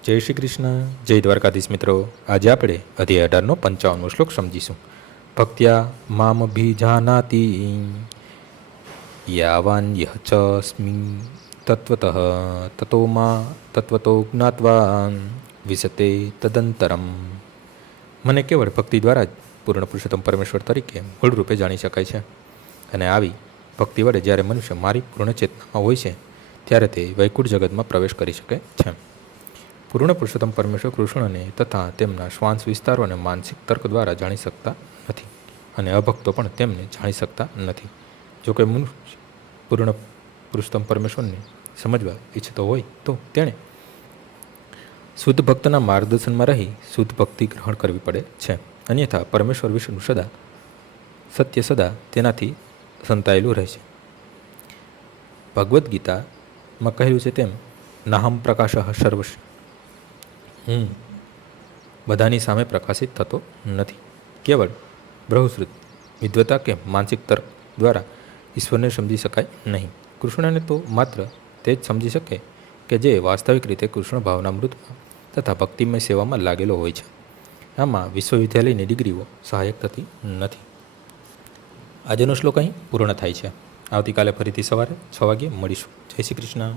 જય શ્રી કૃષ્ણ, જય દ્વારકાધીશ મિત્રો. આજે આપણે અધ્યાય 18નો 55મો શ્લોક સમજીશું. ભક્ત્યા મામભિજાનાતિ યાવાન યહ ચ સ્મિં તત્વતઃ તતો મા તત્વતો જ્ઞાત્વા વિશતે તદંતરમ. મને કેવળ ભક્તિ દ્વારા જ પૂર્ણ પુરુષોત્તમ પરમેશ્વર તરીકે મૂળ રૂપે જાણી શકાય છે. અને આવી ભક્તિ વડે જ્યારે મનુષ્ય મારી પૂર્ણ ચેતનામાં હોય છે ત્યારે તે વૈકુંઠ જગતમાં પ્રવેશ કરી શકે છે. પૂર્ણ પુરુષોત્તમ પરમેશ્વર કૃષ્ણને તથા તેમના શ્વાંસ વિસ્તારો અને માનસિક તર્ક દ્વારા જાણી શકતા નથી, અને અભક્તો પણ તેમને જાણી શકતા નથી. જો કોઈ મનુષ્ય પૂર્ણ પુરુષોત્તમ પરમેશ્વરને સમજવા ઈચ્છતો હોય તો તેણે શુદ્ધ ભક્તના માર્ગદર્શનમાં રહી શુદ્ધ ભક્તિ ગ્રહણ કરવી પડે છે. અન્યથા પરમેશ્વર વિષ્ણુ સત્ય સદા તેનાથી સંતાયેલું રહે છે. ભગવદ્ ગીતામાં કહેલું છે તેમ નાહમ પ્રકાશ સર્વસ્વ, હું બધાની સામે પ્રકાશિત થતો નથી. કેવળ બૃહસ્રુત વિદ્વતા કે માનસિક તર્ક દ્વારા ઈશ્વરને સમજી શકાય નહીં. કૃષ્ણને તો માત્ર તે જ સમજી શકે કે જે વાસ્તવિક રીતે કૃષ્ણ ભાવનામૃતમાં તથા ભક્તિમય સેવામાં લાગેલો હોય છે. આમાં વિશ્વવિદ્યાલયની ડિગ્રીઓ સહાયક થતી નથી. આજનો શ્લોક અહીં પૂર્ણ થાય છે. આવતીકાલે ફરીથી સવારે 6 વાગ્યે મળીશું. જય શ્રી કૃષ્ણ.